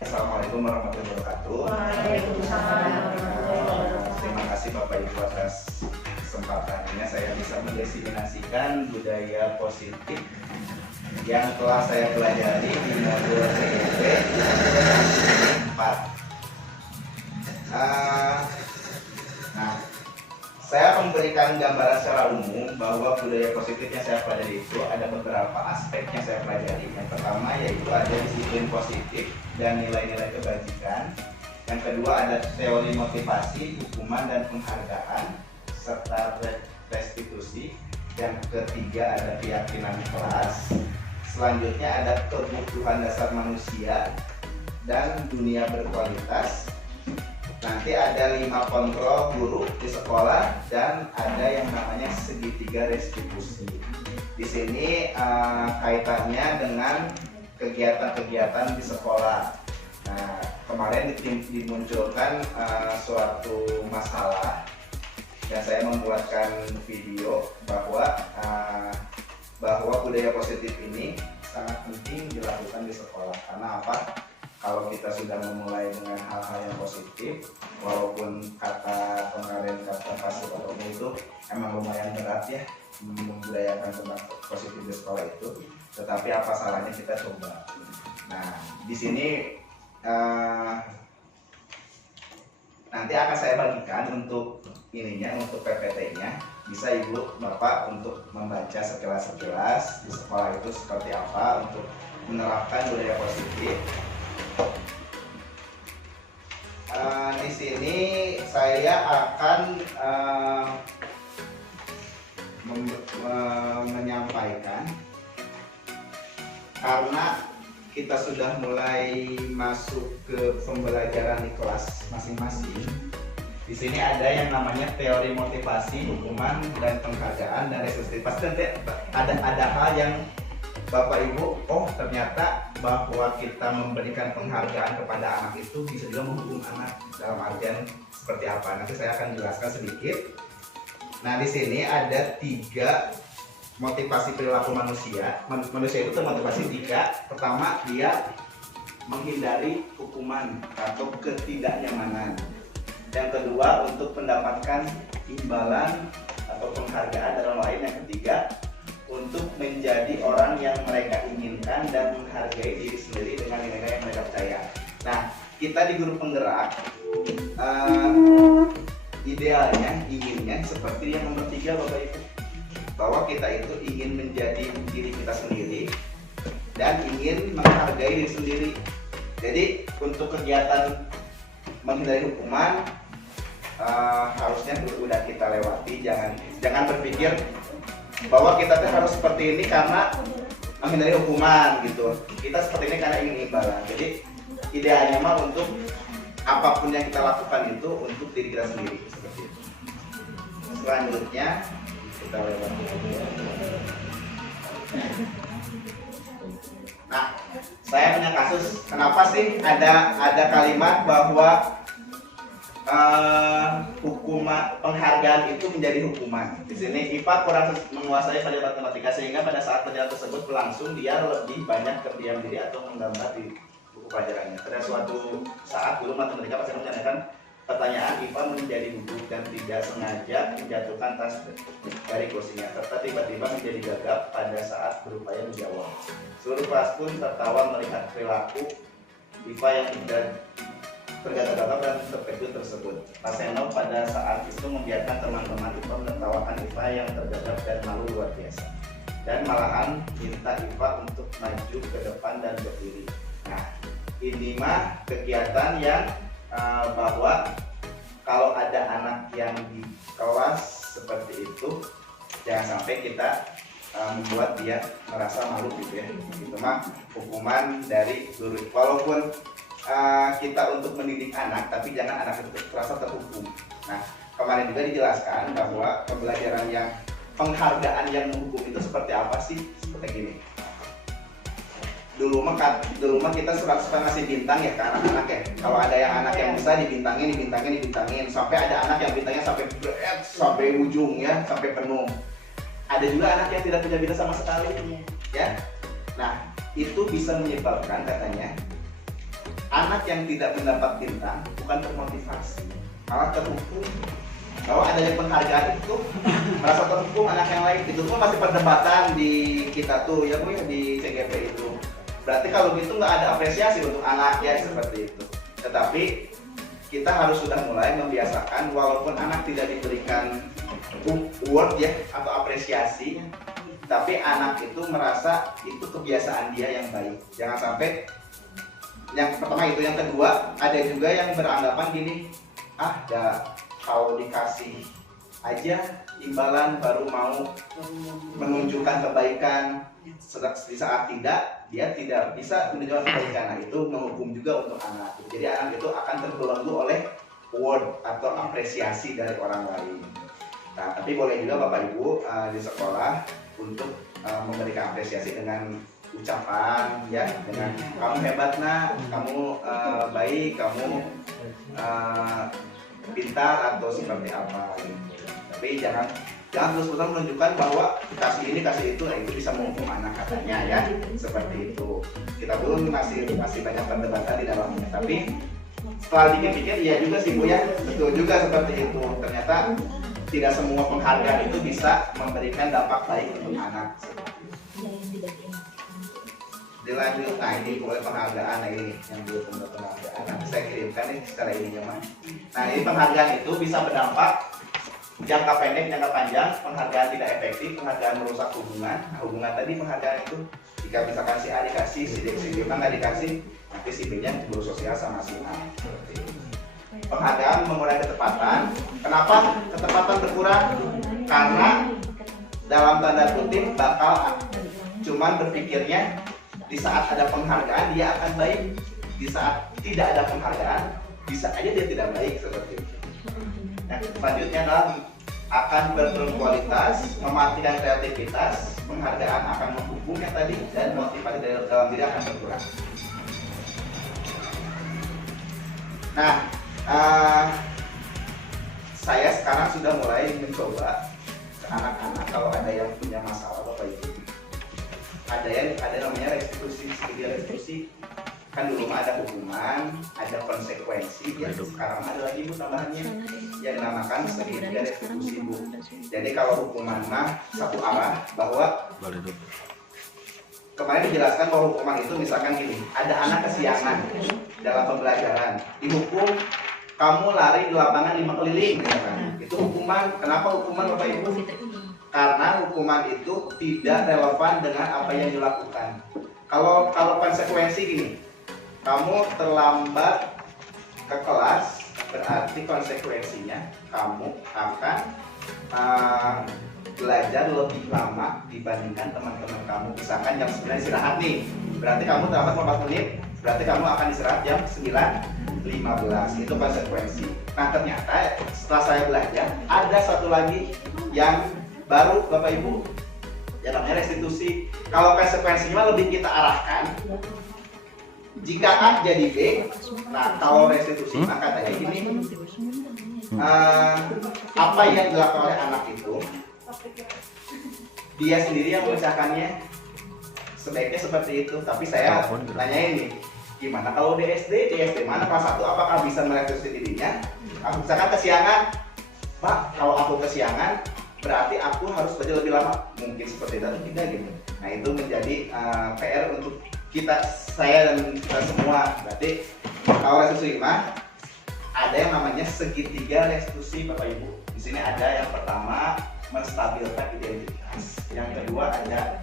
Assalamualaikum warahmatullahi wabarakatuh. Waalaikumsalam. Terima kasih Bapak Ibu atas kesempatannya saya bisa mendefinisikan budaya positif yang telah saya pelajari di modul CEP 4. Nah, saya memberikan gambaran secara umum bahwa budaya positif yang saya pelajari itu ada beberapa aspek yang saya pelajari. Yang pertama yaitu ada disiplin positif dan nilai-nilai kebajikan. Yang kedua ada teori motivasi, hukuman dan penghargaan serta restitusi. Yang ketiga ada keyakinan kelas. Selanjutnya ada kebutuhan dasar manusia dan dunia berkualitas. Nanti ada 5 kontrol buruk di sekolah dan ada yang namanya segitiga restitusi. Di sini kaitannya dengan kegiatan-kegiatan di sekolah. Nah, kemarin dimunculkan suatu masalah dan saya membuatkan video bahwa budaya positif ini sangat penting dilakukan di sekolah. Karena apa? Kalau kita sudah memulai dengan hal-hal yang positif, walaupun kata pasif atau itu emang lumayan berat ya membudayakan tentang positif di sekolah itu, tetapi apa salahnya kita coba. Nah, di sini nanti akan saya bagikan untuk untuk PPT-nya. Bisa Ibu Bapak untuk membaca sekilas-sekilas di sekolah itu seperti apa untuk menerapkan budaya positif. Di sini saya akan menyampaikan karena kita sudah mulai masuk ke pembelajaran di kelas masing-masing. Di sini ada yang namanya teori motivasi, hukuman dan penghargaan dan restitusi. Pasti nanti ada hal yang Bapak Ibu, ternyata bahwa kita memberikan penghargaan kepada anak itu bisa juga menghukum anak, dalam artian seperti apa. Nanti saya akan jelaskan sedikit. Nah, di sini ada 3 motivasi perilaku manusia. Manusia itu termotivasi 3. Pertama, dia menghindari hukuman atau ketidaknyamanan. Yang kedua, untuk mendapatkan imbalan atau penghargaan dan lain. Yang ketiga, untuk menjadi orang yang mereka inginkan dan menghargai diri sendiri dengan nilai-nilai yang mereka percaya. Nah, kita di guru penggerak idealnya, inginnya seperti yang nomor 3 Bapak Ibu, bahwa kita itu ingin menjadi diri kita sendiri dan ingin menghargai diri sendiri. Jadi untuk kegiatan menghindari hukuman harusnya sudah kita lewati. Jangan berpikir bahwa kita harus seperti ini karena menghindari hukuman gitu. Kita seperti ini karena ingin imbalan. Jadi idealnya mah untuk apapun yang kita lakukan itu untuk diri kita sendiri seperti itu. Selanjutnya kita lewati. Nah, saya punya kasus. Kenapa sih ada kalimat bahwa hukuman penghargaan itu menjadi hukuman. Di sini IPA kurang menguasai pada matematika sehingga pada saat pelajaran tersebut berlangsung dia lebih banyak terdiam diri atau menggambar di buku pelajarannya. Pada suatu saat guru matematika pasti menanyakan pertanyaan, IPA menjadi duduk dan tidak sengaja menjatuhkan tas dari kursinya serta tiba-tiba menjadi gagap pada saat berupaya menjawab. Seluruh kelas pun tertawa melihat perilaku IPA yang tidak tergagap-gagap dan terkejut tersebut. Pak Seno pada saat itu membiarkan teman-teman IPA menertawakan IPA yang tergagap dan malu luar biasa, dan malahan minta IPA untuk maju ke depan dan berdiri. Nah, ini mah kegiatan yang bahwa kalau ada anak yang di kelas seperti itu, jangan sampai kita membuat dia merasa malu gitu ya. Itu mah hukuman dari guru. Walaupun kita untuk mendidik anak, tapi jangan anak itu terasa terhukum. Nah, kemarin juga dijelaskan bahwa pembelajaran yang penghargaan yang menghukum itu seperti apa sih? Seperti gini. Dulu mah kita suka ngasih bintang ya ke anak-anak ya. Kalau ada yang anak yang bisa dibintangin, sampai ada anak yang bintangnya sampai ujung ya, sampai penuh. Ada juga anak yang tidak punya bintang sama sekali ya. Nah, itu bisa menyebabkan katanya anak yang tidak mendapat bintang bukan termotivasi, malah terhukum. Kalau adanya penghargaan itu merasa terhukum anak yang lain. Itu pun masih perdebatan di kita tuh ya Bu ya, di CGP itu. Berarti kalau gitu nggak ada apresiasi untuk anak ya, seperti itu. Tetapi kita harus sudah mulai membiasakan, walaupun anak tidak diberikan award ya atau apresiasi, tapi anak itu merasa itu kebiasaan dia yang baik. Jangan sampai, yang pertama itu, yang kedua ada juga yang beranggapan gini, kalau dikasih aja imbalan baru mau menunjukkan kebaikan, di saat tidak, dia tidak bisa menunjukkan kebaikan. Nah, itu menghukum juga untuk anak. Jadi anak itu akan terbelenggu oleh award atau apresiasi dari orang lain. Nah, tapi boleh juga Bapak Ibu di sekolah untuk memberikan apresiasi dengan ucapan ya, dengan kamu hebat nak, kamu baik, kamu pintar atau seperti apa gitu. Tapi jangan terus-terusan menunjukkan bahwa kasih ini kasih itu, itu bisa menghukum anak katanya ya, seperti itu. Kita pun masih banyak perdebatan di dalamnya. Tapi setelah dipikir iya juga sih Bu ya, betul juga seperti itu. Ternyata tidak semua penghargaan itu bisa memberikan dampak baik untuk anak. Dilanjut, nah ini boleh penghargaan, nah ini yang belum penghargaan, nanti saya kirimkan nih secara ininya mah. Nah ini penghargaan itu bisa berdampak jangka pendek, jangka panjang. Penghargaan tidak efektif, penghargaan merusak hubungan. Nah, hubungan tadi penghargaan itu, jika misalkan si A dikasih, si B nggak dikasih, nanti si B nya guru sosial sama si A. Penghargaan mengurangi ketepatan. Kenapa ketepatan berkurang? Karena dalam tanda kutip bakal cuman berpikirnya di saat ada penghargaan dia akan baik, di saat tidak ada penghargaan bisa aja dia tidak baik, seperti itu. Nah, selanjutnya adalah akan berkualitas, mematikan kreativitas, penghargaan akan menghukumnya tadi, dan motivasi dalam diri akan berkurang. Nah, saya sekarang sudah mulai mencoba ke anak-anak kalau ada yang punya masalah Bapak Ibu. Ada namanya restitusi. Kan dulu mah ada hukuman, ada konsekuensi, ya sekarang ada lagi Bu tambahannya yang dinamakan segitiga restitusi Bu. Jadi kalau hukuman mah satu arah, bahwa kemarin dijelaskan bahwa hukuman itu misalkan gini, ada anak kesiangan dalam pembelajaran, dihukum kamu lari di lapangan 5 keliling misalkan. Itu hukuman. Kenapa hukuman Bapak Ibu? Karena hukuman itu tidak relevan dengan apa yang dilakukan. Kalau konsekuensi gini, kamu terlambat ke kelas, berarti konsekuensinya kamu akan belajar lebih lama dibandingkan teman-teman kamu. Misalkan jam 9 istirahat nih, berarti kamu terlambat 14 menit, berarti kamu akan istirahat jam 9.15. Itu konsekuensi. Nah ternyata setelah saya belajar, ada satu lagi yang baru Bapak Ibu, yang namanya restitusi. Kalau konsekuensinya lebih kita arahkan, jika A jadi B. Nah kalau restitusi maka katanya gini, apa yang dilakukan oleh anak itu dia sendiri yang memecahkannya, sebaiknya seperti itu. Tapi saya tanya ini, gimana kalau di SD mana kelas 1 apakah bisa merestitusi dirinya? Aku misalkan kesiangan, Pak, kalau aku kesiangan berarti aku harus belajar lebih lama, mungkin seperti itu atau tidak gitu. Nah itu menjadi PR untuk saya dan kita semua. Berarti kalau restitusi mah ada yang namanya segitiga restitusi Bapak Ibu. Di sini ada yang pertama menstabilkan identitas, yang kedua ada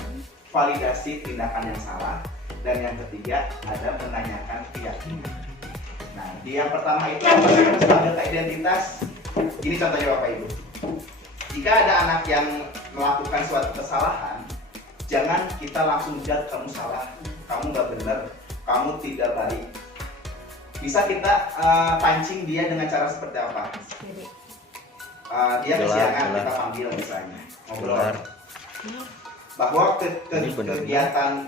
validasi tindakan yang salah, dan yang ketiga ada menanyakan keyakinan. Nah di yang pertama itu menstabilkan identitas. Ini contohnya Bapak Ibu. Jika ada anak yang melakukan suatu kesalahan, jangan kita langsung judge kamu salah, kamu nggak benar, kamu tidak baik. Bisa kita pancing dia dengan cara seperti apa? Dia kesiangan, kita panggil misalnya, ngobrol. Bahwa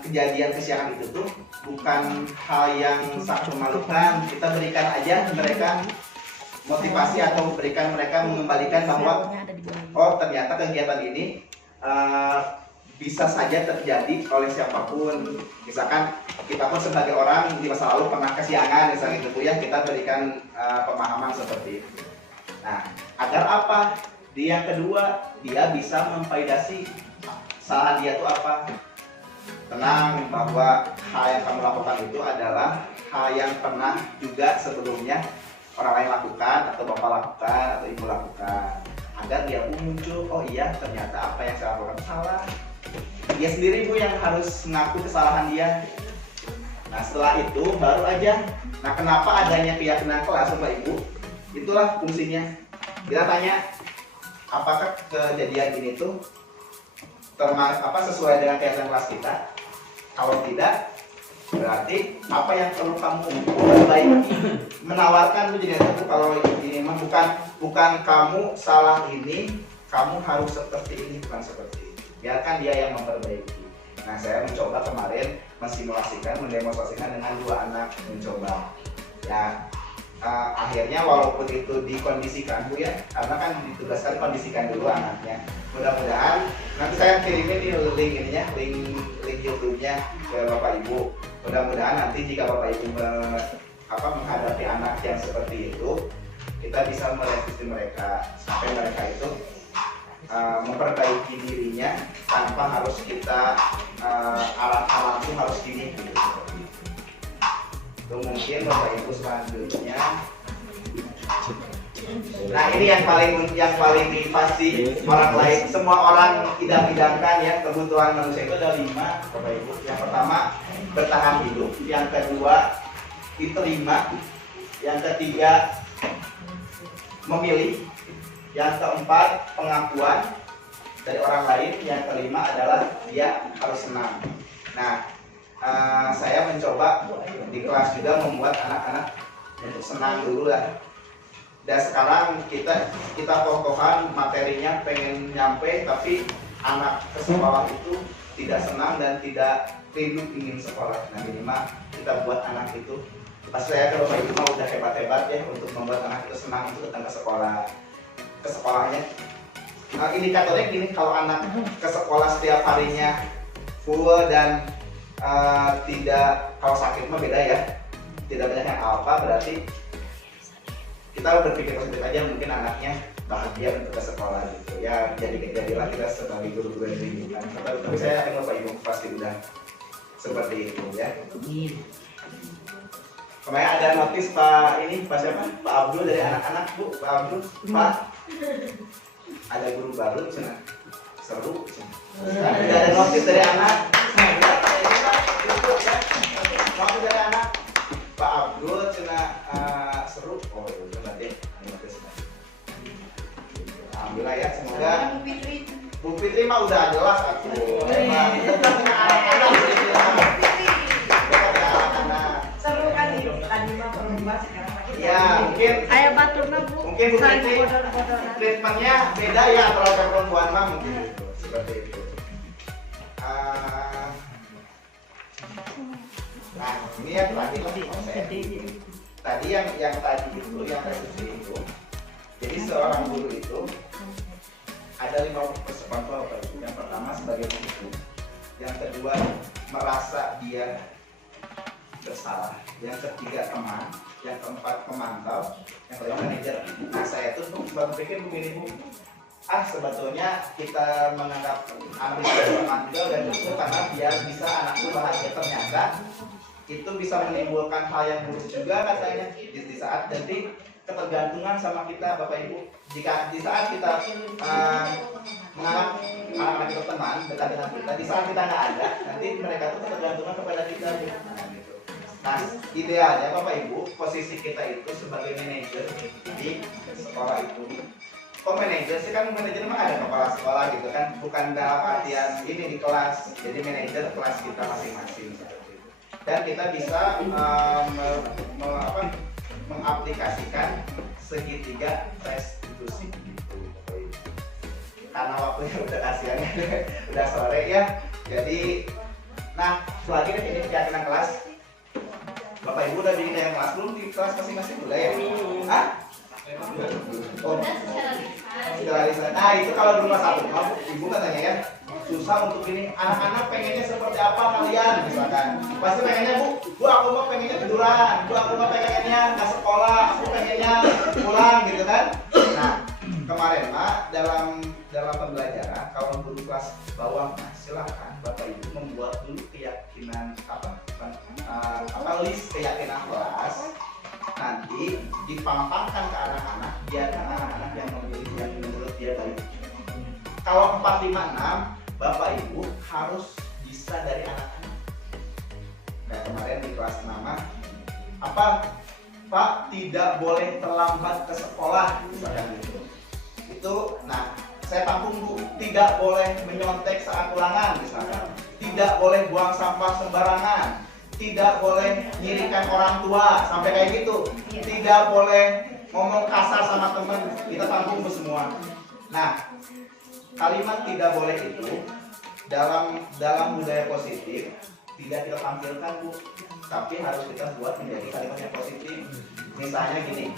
kejadian kesiangan itu tuh bukan hal yang sangat memalukan. Kita berikan aja mereka motivasi atau berikan mereka mengembalikan bahwa oh ternyata kegiatan ini bisa saja terjadi oleh siapapun. Misalkan kita pun sebagai orang di masa lalu pernah kesiangan, misalnya gitu ya, kita berikan pemahaman seperti itu. Nah, agar apa? Yang kedua, dia bisa memvalidasi kesalahan dia itu apa. Tenang bahwa hal yang kamu lakukan itu adalah hal yang pernah juga sebelumnya orang lain lakukan, atau bapak lakukan, atau ibu lakukan. Agar dia pun muncul, oh iya ternyata apa yang saya lakukan salah. Dia sendiri Bu yang harus mengaku kesalahan dia. Nah setelah itu baru aja. Nah kenapa adanya keyakinan kelas Bapak Ibu? Itulah fungsinya. Kita tanya, apakah kejadian ini tuh sesuai dengan keyakinan kelas kita? Kalau tidak, berarti apa yang perlu kamu perbaiki? Menawarkan tuh jadi itu kalau ini mah bukan kamu salah ini, kamu harus seperti ini, bukan seperti ini. Biarkan dia yang memperbaiki. Nah saya mencoba kemarin mensimulasikan, mendemonstrasikan dengan 2 anak mencoba. Ya akhirnya walaupun itu dikondisikan Bu ya, karena kan ditugaskan kondisikan dulu anaknya. Mudah-mudahan nanti saya kirimin di link ininya, link YouTube-nya ke Bapak Ibu. Mudah-mudahan nanti jika Bapak Ibu menghadapi anak yang seperti itu, kita bisa merevisi mereka sampai mereka itu memperbaiki dirinya tanpa harus kita arahkan langsung harus gini gitu. Itu mungkin Bapak Ibu selanjutnya. Nah ini yang paling pasti orang lain, semua orang idam-idamkan ya, kebutuhan manusia itu ada 5 Bapak Ibu. Yang pertama bertahan hidup, yang kedua diterima, yang ketiga memilih, yang keempat pengakuan dari orang lain, yang kelima adalah dia harus senang. Nah saya mencoba di kelas juga membuat anak-anak untuk senang dulu lah. Dan sekarang kita kokohan materinya pengen nyampe, tapi anak ke sekolah itu tidak senang dan tidak rindu ingin sekolah. Nah minimal kita buat anak itu, pas saya kalau Bapak Ibu mau udah hebat-hebat ya untuk membuat anak itu senang untuk datang ke sekolahnya. Nah, indikatornya gini, kalau anak ke sekolah setiap harinya full dan tidak, kalau sakit mah beda ya, tidak banyak yang apa, berarti kita berpikir positif aja, mungkin anaknya bahagia untuk ke sekolah gitu ya. Jadilah kita sebagai guru-guru yang dirindukan. Tapi saya yakin Bapak Ibu pasti udah seperti itu ya. Kemarin ada notis Pak siapa? Pak Abdul dari anak-anak Bu. Pak Abdul, Pak ada guru baru cina seru. Ada notis dari anak. Notis dari anak. Pak Abdul cina seru. Oh itu berarti notis. Alhamdulillah ya, semoga Bu Fitri mah udah jelas aku. Seru kan tadi mah perempuan sekarang makin. Ya mungkin. Ayah baturna Bu. Mungkin Bu Fitri treatmentnya beda ya antara perempuan mah mungkin gitu. Seperti itu. Nah ini yang tadi tadi yang tadi itu yang revisi itu. Jadi seorang guru itu ada 5 perspektif. Yang pertama sebagai guru, yang kedua merasa dia bersalah, yang ketiga teman, yang keempat pemantau, yang kelima manajer. Nah saya tuh berpikir begini Bu, sebetulnya kita menganggap anak itu teman juga udah cukup, karena biar bisa anakku bahagia. Ternyata itu bisa menimbulkan hal yang buruk juga katanya di saat jadi ketergantungan sama kita Bapak Ibu. Jika di saat kita menganggap anak-anak itu teman dekat dengan kita, di saat kita nggak ada, nanti mereka tuh ketergantungan kepada kita. Nah idealnya Bapak Ibu, posisi kita itu sebagai manajer di sekolah itu. Kok manajer sih, kan manajer mah ada kepala sekolah gitu kan, bukan dalam artian ini di kelas. Jadi manajer kelas kita masing-masing. Dan kita bisa mengaplikasikan segitiga restitusi gitu. Karena waktunya udah kasihan udah sore ya. Jadi nah selanjutnya ini keyakinan kelas. Bapak Ibu udah bikin yang kelas belum di kelas masing-masing udah ya? Hah? Oh, sudah. Nah itu kalau di rumah satu, Ibu katanya ya. susah untuk ini. Anak-anak pengennya seperti apa kalian misalkan? Pasti pengennya bu aku mau pengennya tiduran, bu aku mau pengennya nggak sekolah, aku pengennya pulang gitu kan? Nah kemarin dalam pembelajaran kalau guru kelas bawah silakan bapak ibu membuat dulu keyakinan list keyakinan kelas, nanti dipampangkan ke anak-anak biar anak-anak yang memilih yang menurut dia baik. Kalau 4, 5, 6 bapak ibu harus bisa dari anak-anak. Nah kemarin di kelas 6 apa Pak tidak boleh terlambat ke sekolah misalkan gitu. Itu nah saya tampung bu, tidak boleh menyontek saat ulangan misalkan, tidak boleh buang sampah sembarangan, tidak boleh nyirikan orang tua sampai kayak gitu, tidak boleh ngomong kasar sama temen, kita tampung bu semua. Nah kalimat tidak boleh itu dalam budaya positif tidak kita tampilkan bu, tapi harus kita buat menjadi kalimat yang positif. Misalnya gini,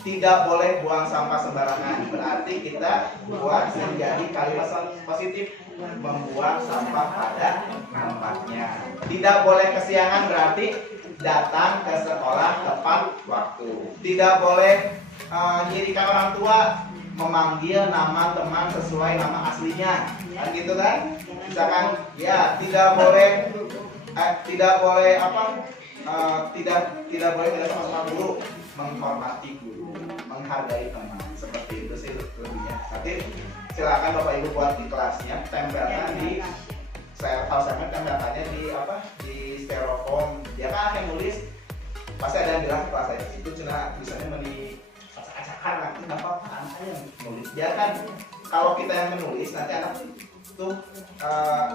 tidak boleh buang sampah sembarangan, berarti kita buat menjadi kalimat positif, membuang sampah pada tempatnya. Tidak boleh kesiangan, berarti datang ke sekolah tepat waktu. Tidak boleh nyirikan orang tua, memanggil nama teman sesuai nama aslinya, kan gitu kan? Misalkan ya tidak boleh tidak boleh sama guru, menghormati guru, menghargai teman, seperti itu sih lebihnya. Nanti silakan bapak ibu buat di kelasnya, tempelkan di tempelkannya di styrofoam. Dia kan yang nulis, pasti ada yang bilang kelas saya itu cina tulisannya acak-acakan, nanti nggak apa-apa anak yang nulis. Dia kan kalau kita yang menulis nanti anak itu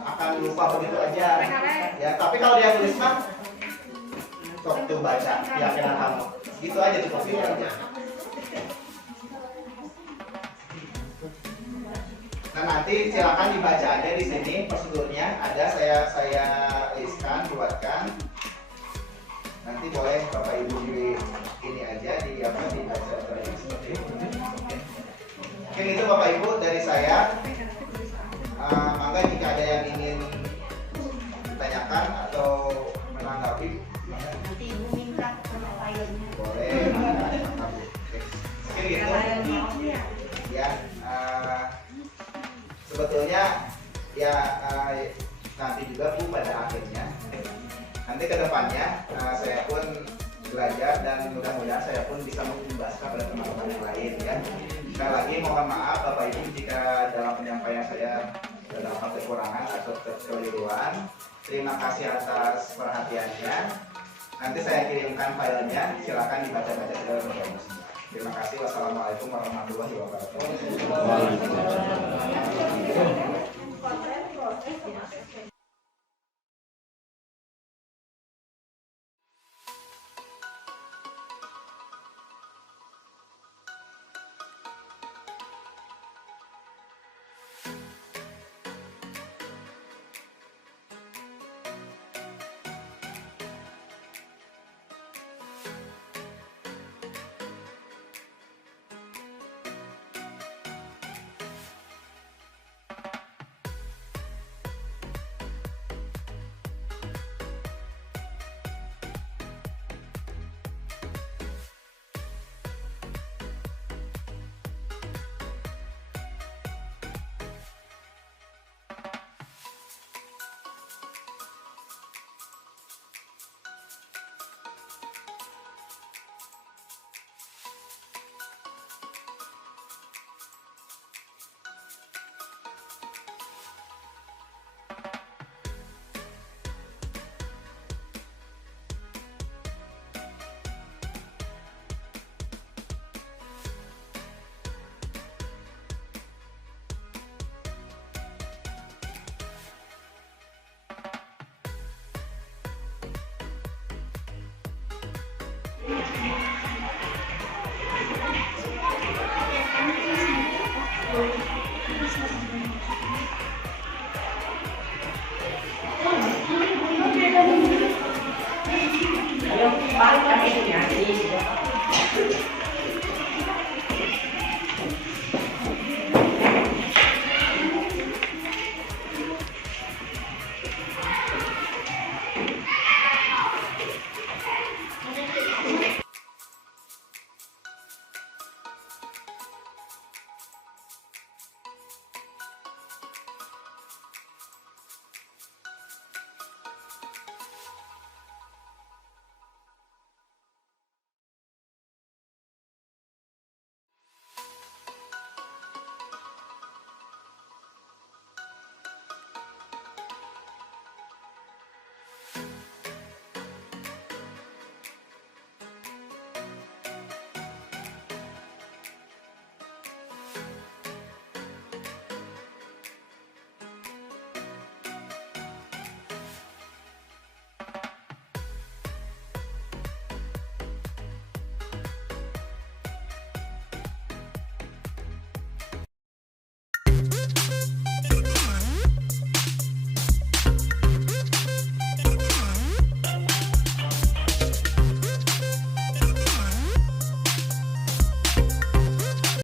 akan lupa begitu aja. Ya tapi kalau dia nulis mah waktu baca keyakinan kamu gitu aja, cukup gitu aja. Nah nanti silakan dibaca aja di sini prosedurnya ada, saya listkan, buatkan. Nanti boleh bapak ibu di ini aja dibaca seperti itu. Mungkin itu bapak ibu dari saya. Maka jika ada yang ingin ditanyakan atau menanggapi, Nanti ibu minta sama filenya. boleh. Mungkin gitu. Ya, sebetulnya ya nanti juga bu pada akhirnya, nanti kedepannya saya pun belajar dan mudah-mudahan saya pun bisa mengimbaskan pada teman-teman yang lain ya. Sekali lagi mohon maaf bapak ibu jika dalam penyampaian saya terdapat kekurangan atau kekeliruan. Terima kasih atas perhatiannya. Nanti saya kirimkan filenya, silakan dibaca-baca secara berbahasa. Terima kasih. Wassalamualaikum warahmatullahi wabarakatuh.